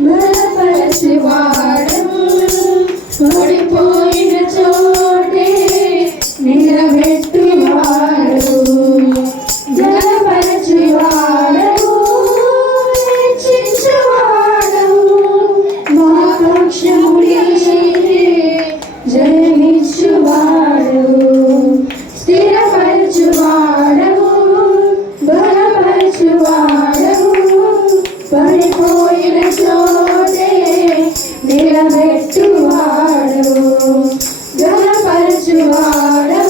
బలపరచువాడవు ఓడిపోయిన చోటే నిలబెట్టువాడు. జలపరచువాడవు హెచ్చించువాడవు మా జయమిచ్చువాడు. స్థిరపరచువాడవు బలపరచువాడవు పడిపోయిన చోటే to our